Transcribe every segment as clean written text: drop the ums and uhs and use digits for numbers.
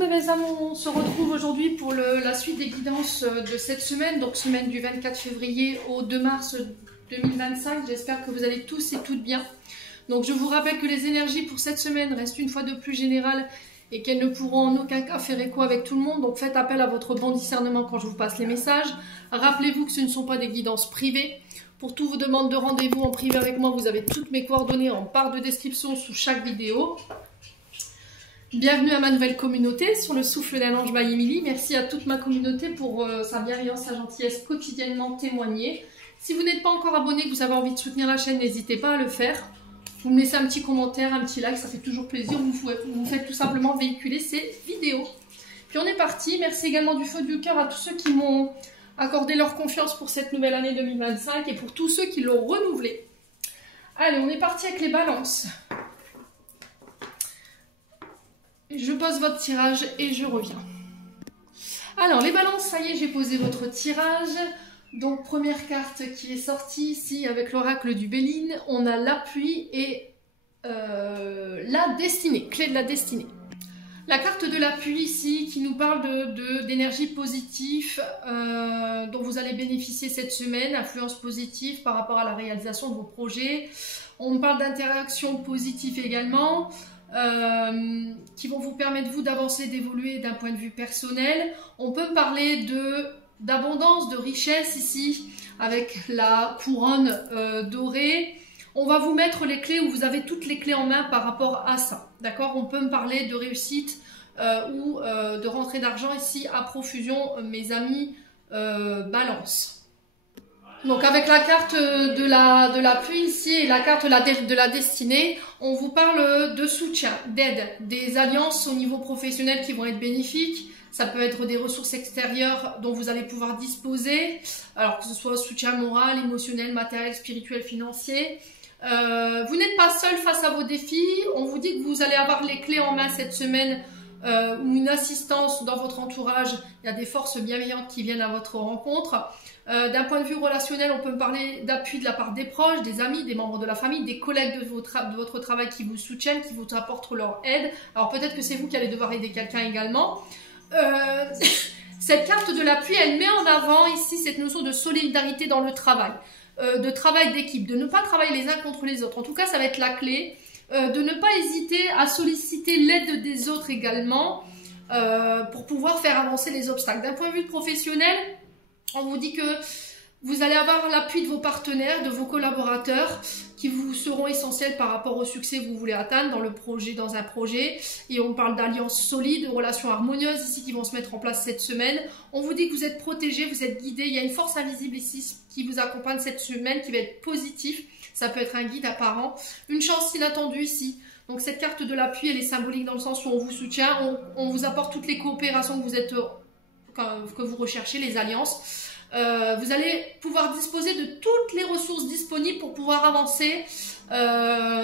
mes belles âmes, on se retrouve aujourd'hui pour la suite des guidances de cette semaine, donc semaine du 24 février au 2 mars 2025. J'espère que vous allez tous et toutes bien. Donc je vous rappelle que les énergies pour cette semaine restent une fois de plus générales et qu'elles ne pourront en aucun cas faire écho avec tout le monde. Donc faites appel à votre bon discernement quand je vous passe les messages. Rappelez-vous que ce ne sont pas des guidances privées. Pour toutes vos demandes de rendez-vous en privé avec moi, vous avez toutes mes coordonnées en barre de description sous chaque vidéo. Bienvenue à ma nouvelle communauté sur le souffle d'un ange by Emily. Merci à toute ma communauté pour sa bienveillance, sa gentillesse quotidiennement témoignée. Si vous n'êtes pas encore abonné, que vous avez envie de soutenir la chaîne, n'hésitez pas à le faire. Vous me laissez un petit commentaire, un petit like, ça fait toujours plaisir. Vous faites tout simplement véhiculer ces vidéos. Puis on est parti. Merci également du feu du cœur à tous ceux qui m'ont accordé leur confiance pour cette nouvelle année 2025 et pour tous ceux qui l'ont renouvelée. Allez, on est parti avec les balances. Je pose votre tirage et je reviens. Alors, les balances, ça y est, j'ai posé votre tirage. Donc, première carte qui est sortie ici avec l'oracle du Béline. On a l'appui et la destinée, clé de la destinée. La carte de l'appui ici qui nous parle d'énergie positive dont vous allez bénéficier cette semaine, influence positive par rapport à la réalisation de vos projets. On parle d'interaction positive également. Qui vont vous permettre vous d'avancer, d'évoluer d'un point de vue personnel. On peut parler d'abondance, de richesse ici avec la couronne dorée. On va vous mettre les clés où vous avez toutes les clés en main par rapport à ça. D'accord? On peut me parler de réussite ou de rentrée d'argent ici à profusion, mes amis balance. Donc avec la carte de l'appui ici et la carte de la destinée, on vous parle de soutien, d'aide, des alliances au niveau professionnel qui vont être bénéfiques. Ça peut être des ressources extérieures dont vous allez pouvoir disposer, alors que ce soit soutien moral, émotionnel, matériel, spirituel, financier. Vous n'êtes pas seul face à vos défis. On vous dit que vous allez avoir les clés en main cette semaine ou une assistance dans votre entourage. Il y a des forces bienveillantes qui viennent à votre rencontre. D'un point de vue relationnel, on peut me parler d'appui de la part des proches, des amis, des membres de la famille, des collègues de votre travail qui vous soutiennent, qui vous apportent leur aide. Alors peut-être que c'est vous qui allez devoir aider quelqu'un également. Cette carte de l'appui, elle met en avant ici cette notion de solidarité dans le travail, de travail d'équipe, de ne pas travailler les uns contre les autres. En tout cas, ça va être la clé. De ne pas hésiter à solliciter l'aide des autres également pour pouvoir faire avancer les obstacles. D'un point de vue professionnel, on vous dit que vous allez avoir l'appui de vos partenaires, de vos collaborateurs qui vous seront essentiels par rapport au succès que vous voulez atteindre dans un projet. Et on parle d'alliances solides, de relations harmonieuses ici qui vont se mettre en place cette semaine. On vous dit que vous êtes protégés, vous êtes guidés. Il y a une force invisible ici qui vous accompagne cette semaine qui va être positive. Ça peut être un guide apparent. Une chance inattendue ici. Donc cette carte de l'appui, elle est symbolique dans le sens où on vous soutient, on vous apporte toutes les coopérations que vous recherchez, les alliances. Vous allez pouvoir disposer de toutes les ressources disponibles pour pouvoir avancer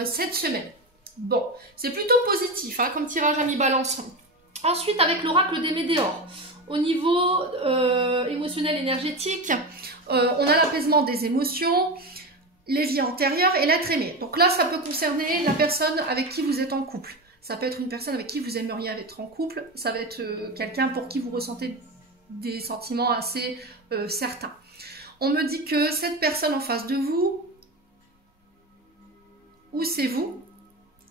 cette semaine. Bon, c'est plutôt positif comme tirage à mi-balance. Ensuite, avec l'oracle des météores, au niveau émotionnel énergétique, on a l'apaisement des émotions, les vies antérieures et l'être aimé. Donc là, ça peut concerner la personne avec qui vous êtes en couple. Ça peut être une personne avec qui vous aimeriez être en couple. Ça va être quelqu'un pour qui vous ressentez des sentiments assez certains. On me dit que cette personne en face de vous, ou c'est vous,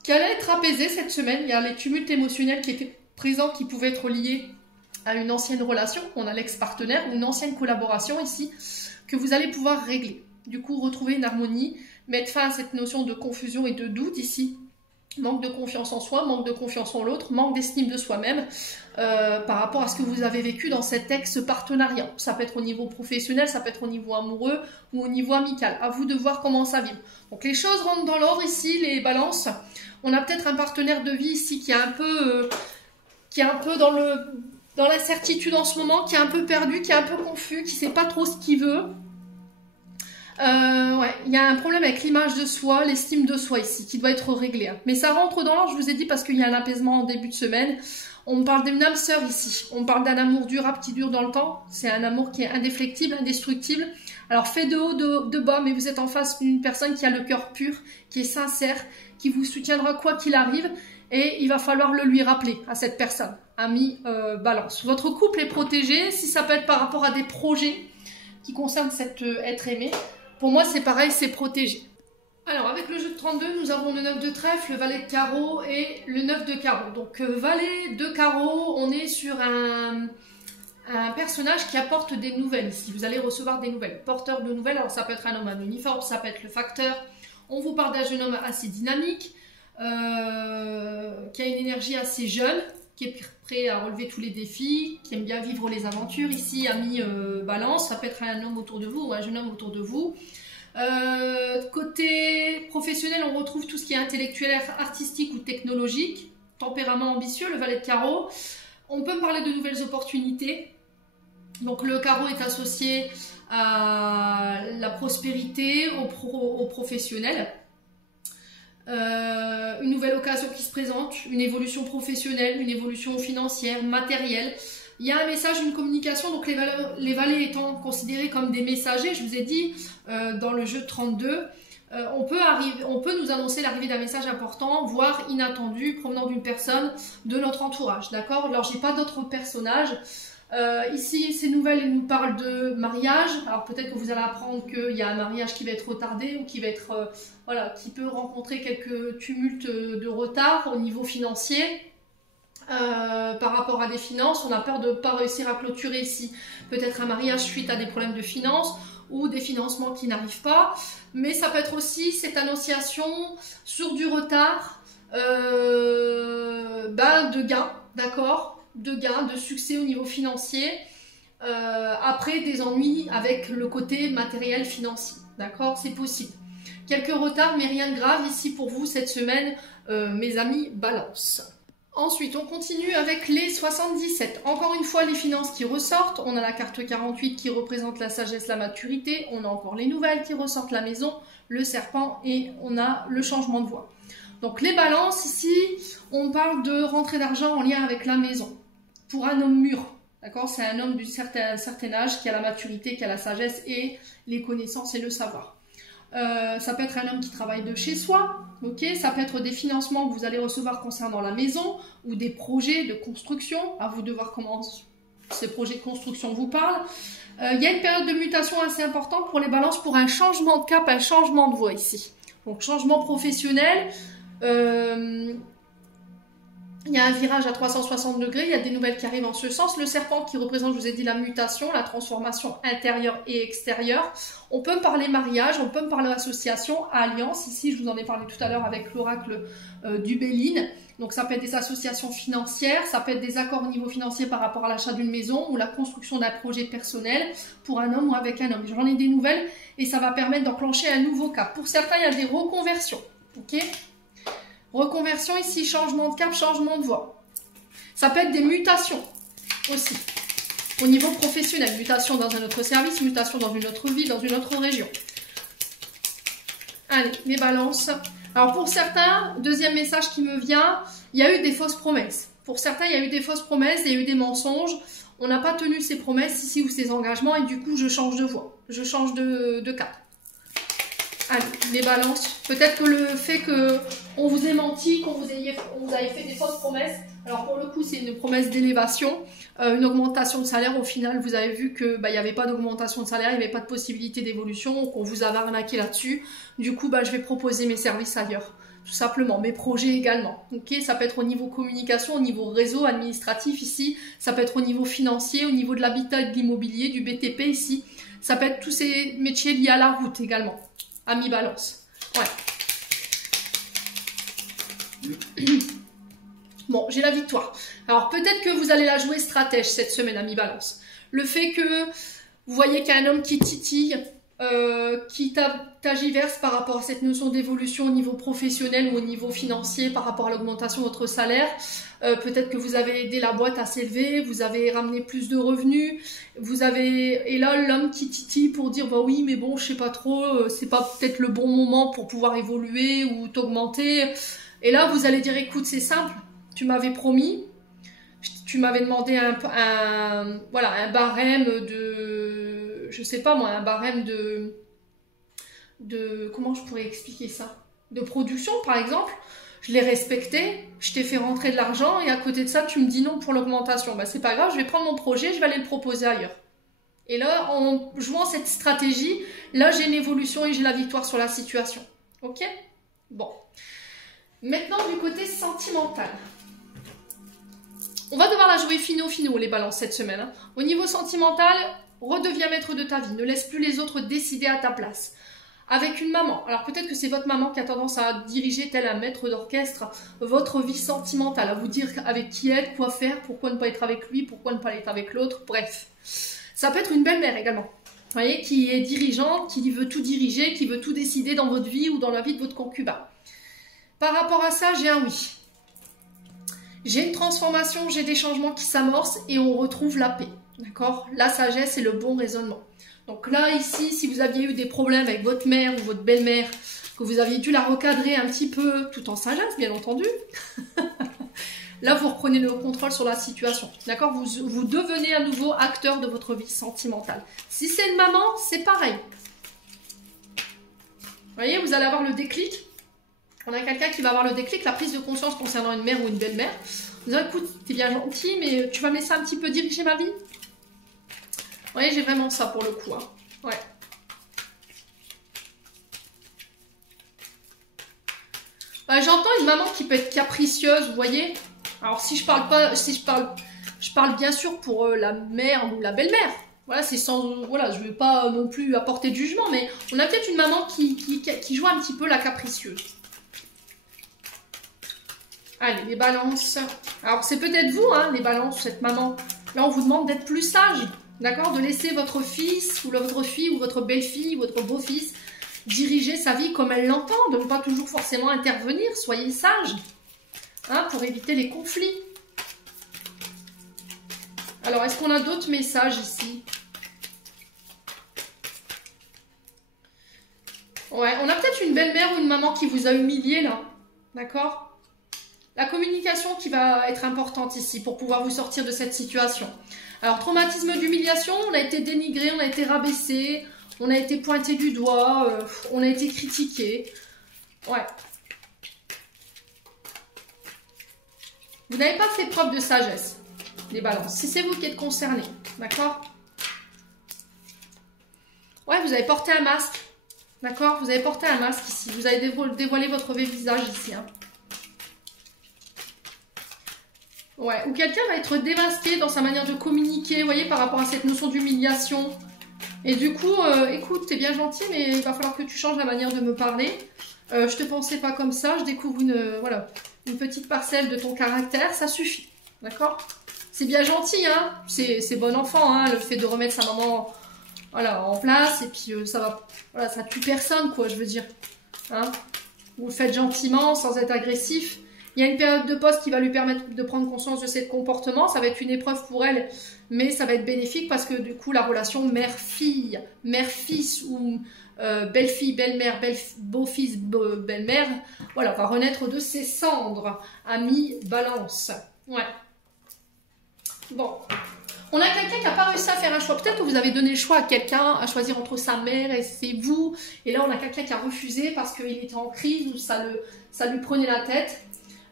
qui allait être apaisée cette semaine. Il y a les tumultes émotionnels qui étaient présents, qui pouvaient être liés à une ancienne relation. On a l'ex-partenaire, une ancienne collaboration ici, que vous allez pouvoir régler. Du coup, retrouver une harmonie, mettre fin à cette notion de confusion et de doute ici. Manque de confiance en soi, manque de confiance en l'autre, manque d'estime de soi-même par rapport à ce que vous avez vécu dans cet ex-partenariat. Ça peut être au niveau professionnel, ça peut être au niveau amoureux ou au niveau amical. À vous de voir comment ça vibre. Donc les choses rentrent dans l'ordre ici, les balances. On a peut-être un partenaire de vie ici qui est un peu dans l'incertitude en ce moment, qui est un peu perdu, qui est un peu confus, qui ne sait pas trop ce qu'il veut. Il y a un problème avec l'image de soi, l'estime de soi ici, qui doit être réglé. Mais ça rentre dans l'ordre, je vous ai dit, parce qu'il y a un apaisement en début de semaine. On parle d'une âme sœur ici. On parle d'un amour durable qui dure dans le temps. C'est un amour qui est indéflectible, indestructible. Alors fait de haut, de bas, mais vous êtes en face d'une personne qui a le cœur pur, qui est sincère, qui vous soutiendra quoi qu'il arrive. et il va falloir le lui rappeler à cette personne, ami Balance. Votre couple est protégé, si ça peut être par rapport à des projets qui concernent cet être aimé. Pour moi, c'est pareil, c'est protégé. Alors, avec le jeu de 32, nous avons le 9 de trèfle, le valet de carreau et le 9 de carreau. Donc, valet de carreau, on est sur un personnage qui apporte des nouvelles. Ici, vous allez recevoir des nouvelles. Porteur de nouvelles, alors ça peut être un homme en uniforme, ça peut être le facteur. On vous parle d'un jeune homme assez dynamique, qui a une énergie assez jeune, qui est prêt à relever tous les défis, qui aime bien vivre les aventures. Ici, ami Balance, ça peut être un homme autour de vous ou un jeune homme autour de vous. Côté professionnel, on retrouve tout ce qui est intellectuel, artistique ou technologique. Tempérament ambitieux, le valet de carreau. On peut me parler de nouvelles opportunités. Donc le carreau est associé à la prospérité, au professionnel. Une nouvelle occasion qui se présente, une évolution professionnelle, une évolution financière, matérielle. Il y a un message, une communication, donc les valets étant considérés comme des messagers, je vous ai dit dans le jeu de 32, on peut nous annoncer l'arrivée d'un message important, voire inattendu, provenant d'une personne de notre entourage, d'accord? Alors, j'ai pas d'autres personnages. Ici, ces nouvelles elles nous parlent de mariage. Alors, peut-être que vous allez apprendre qu'il y a un mariage qui va être retardé ou qui va être, voilà, qui peut rencontrer quelques tumultes de retard au niveau financier. Par rapport à des finances, on a peur de ne pas réussir à clôturer ici peut-être un mariage suite à des problèmes de finances ou des financements qui n'arrivent pas, mais ça peut être aussi cette annonciation sur du retard de gains, d'accord, de gains, de succès au niveau financier, après des ennuis avec le côté matériel financier, d'accord, c'est possible. Quelques retards mais rien de grave ici pour vous cette semaine, mes amis Balance. Ensuite, on continue avec les 77. Encore une fois, les finances qui ressortent. On a la carte 48 qui représente la sagesse, la maturité. On a encore les nouvelles qui ressortent, la maison, le serpent et on a le changement de voie. Donc, les balances, ici, on parle de rentrée d'argent en lien avec la maison. Pour un homme mûr, d'accord? C'est un homme d'un certain âge qui a la maturité, qui a la sagesse et les connaissances et le savoir. Ça peut être un homme qui travaille de chez soi, ok, ça peut être des financements que vous allez recevoir concernant la maison ou des projets de construction, à vous de voir comment ces projets de construction vous parlent. Il y a une période de mutation assez importante pour les balances, pour un changement de cap, un changement de voie ici. Donc changement professionnel, il y a un virage à 360 degrés, il y a des nouvelles qui arrivent en ce sens. Le serpent qui représente, je vous ai dit, la mutation, la transformation intérieure et extérieure. On peut me parler mariage, on peut me parler association, alliance. Ici, je vous en ai parlé tout à l'heure avec l'oracle du Béline. Donc, ça peut être des associations financières, ça peut être des accords au niveau financier par rapport à l'achat d'une maison ou la construction d'un projet personnel pour un homme ou avec un homme. J'en ai des nouvelles et ça va permettre d'enclencher un nouveau cap. Pour certains, il y a des reconversions, ok ? Reconversion ici, changement de cap, changement de voie. Ça peut être des mutations aussi. Au niveau professionnel, mutation dans un autre service, mutation dans une autre ville, dans une autre région. Allez, les balances. Alors pour certains, deuxième message qui me vient, il y a eu des fausses promesses. Pour certains, il y a eu des fausses promesses, il y a eu des mensonges. On n'a pas tenu ses promesses ici ou ses engagements et du coup, je change de voie. Je change de cap. Allez, les balances. Peut-être que le fait qu'on vous ait menti, qu'on vous ait fait des fausses promesses, alors pour le coup, c'est une promesse d'élévation, une augmentation de salaire. Au final, vous avez vu que il n'y avait pas d'augmentation de salaire, il n'y avait pas de possibilité d'évolution, qu'on vous avait arnaqué là-dessus. Du coup, je vais proposer mes services ailleurs, tout simplement, mes projets également. Ok, ça peut être au niveau communication, au niveau réseau administratif ici, ça peut être au niveau financier, au niveau de l'habitat et de l'immobilier, du BTP ici. Ça peut être tous ces métiers liés à la route également. Ami Balance. Ouais. Bon, j'ai la victoire. Alors, peut-être que vous allez la jouer stratège cette semaine, ami Balance. Le fait que vous voyez qu'il y a un homme qui titille, qui tagiverse par rapport à cette notion d'évolution au niveau professionnel ou au niveau financier par rapport à l'augmentation de votre salaire. Peut-être que vous avez aidé la boîte à s'élever, vous avez ramené plus de revenus, et là l'homme qui titille pour dire bah oui mais bon je sais pas trop, c'est pas peut-être le bon moment pour pouvoir évoluer ou t'augmenter. Et là vous allez dire écoute c'est simple, tu m'avais promis, tu m'avais demandé un barème de, je sais pas moi, un barème de comment je pourrais expliquer ça, de production par exemple. je l'ai respecté, je t'ai fait rentrer de l'argent et à côté de ça, tu me dis non pour l'augmentation. Bah, c'est pas grave, je vais prendre mon projet, je vais aller le proposer ailleurs. Et là, en jouant cette stratégie, là, j'ai une évolution et j'ai la victoire sur la situation. Ok? Bon. Maintenant, du côté sentimental. On va devoir la jouer finaux, les balances, cette semaine. Hein. Au niveau sentimental, redeviens maître de ta vie. Ne laisse plus les autres décider à ta place. Avec une maman. Alors peut-être que c'est votre maman qui a tendance à diriger tel un maître d'orchestre votre vie sentimentale, à vous dire avec qui être, quoi faire, pourquoi ne pas être avec lui, pourquoi ne pas être avec l'autre, bref. Ça peut être une belle-mère également. Vous voyez, qui est dirigeante, qui veut tout diriger, qui veut tout décider dans votre vie ou dans la vie de votre concubin. Par rapport à ça, j'ai un oui. J'ai une transformation, j'ai des changements qui s'amorcent et on retrouve la paix. D'accord? La sagesse et le bon raisonnement. Donc là, ici, si vous aviez eu des problèmes avec votre mère ou votre belle-mère, que vous aviez dû la recadrer un petit peu, tout en sagesse, bien entendu, là, vous reprenez le contrôle sur la situation. D'accord? Vous devenez à nouveau acteur de votre vie sentimentale. Si c'est une maman, c'est pareil. Vous voyez, vous allez avoir le déclic. On a quelqu'un qui va avoir le déclic, la prise de conscience concernant une mère ou une belle-mère. Vous allez dire, écoute, t'es bien gentil, mais tu vas me laisser un petit peu diriger ma vie? Vous voyez, j'ai vraiment ça pour le coup. Hein. Ouais. Bah, j'entends une maman qui peut être capricieuse, vous voyez. Alors si je parle pas, je parle bien sûr pour la mère ou la belle-mère. Voilà, c'est sans, voilà, je ne vais pas non plus apporter de jugement, mais on a peut-être une maman qui joue un petit peu la capricieuse. Allez, les balances. Alors c'est peut-être vous, hein, les balances, cette maman. Là, on vous demande d'être plus sage. D'accord? De laisser votre fils ou votre fille ou votre belle-fille ou votre beau-fils diriger sa vie comme elle l'entend, de ne pas toujours forcément intervenir. Soyez sage, hein, pour éviter les conflits. Alors, est-ce qu'on a d'autres messages ici? Ouais, on a peut-être une belle-mère ou une maman qui vous a humilié là. D'accord? La communication qui va être importante ici pour pouvoir vous sortir de cette situation. Alors, traumatisme d'humiliation, on a été dénigré, on a été rabaissé, on a été pointé du doigt, on a été critiqué. Ouais. Vous n'avez pas fait preuve de sagesse, les balances, si c'est vous qui êtes concernés. D'accord? Ouais, vous avez porté un masque. D'accord? Vous avez porté un masque ici. Vous avez dévoilé votre vrai visage ici. Hein. Ouais, ou quelqu'un va être démasqué dans sa manière de communiquer, vous voyez, par rapport à cette notion d'humiliation. Et du coup, écoute, t'es bien gentil, mais il va falloir que tu changes la manière de me parler. Je te pensais pas comme ça, je découvre voilà, une petite parcelle de ton caractère, ça suffit. D'accord? C'est bien gentil, hein, c'est bon enfant, hein, le fait de remettre sa maman voilà, en place, et puis ça va, voilà, ça tue personne, quoi, je veux dire. Hein? Vous le faites gentiment, sans être agressif. Il y a une période de pause qui va lui permettre de prendre conscience de ses comportements. Ça va être une épreuve pour elle, mais ça va être bénéfique parce que du coup, la relation mère-fille, mère-fils ou belle-fille, belle-mère, beau-fils, belle-mère, voilà, va renaître de ses cendres. Ami balance. Ouais. Bon. On a quelqu'un qui n'a pas réussi à faire un choix. Peut-être que vous avez donné le choix à quelqu'un à choisir entre sa mère et c'est vous. Et là, on a quelqu'un qui a refusé parce qu'il était en crise ou ça lui prenait la tête.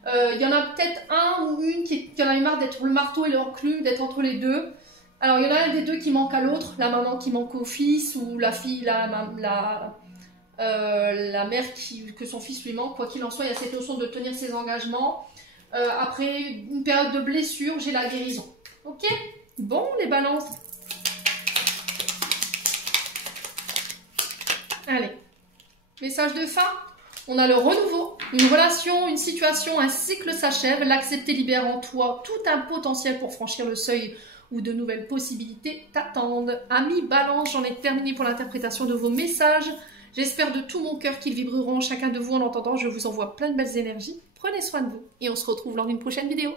Il y en a peut-être un ou une qui en a eu marre d'être le marteau et l'enclume, d'être entre les deux. Alors, il y en a un des deux qui manque à l'autre, la maman qui manque au fils ou la fille, la mère que son fils lui manque. Quoi qu'il en soit, il y a cette notion de tenir ses engagements. Après une période de blessure, j'ai la guérison. Ok? Bon, les balances. Allez. Message de fin. On a le renouveau, une relation, une situation, un cycle s'achève. L'accepter libère en toi tout un potentiel pour franchir le seuil où de nouvelles possibilités t'attendent. Amis balance, j'en ai terminé pour l'interprétation de vos messages. J'espère de tout mon cœur qu'ils vibreront chacun de vous en entendant. Je vous envoie plein de belles énergies. Prenez soin de vous et on se retrouve lors d'une prochaine vidéo.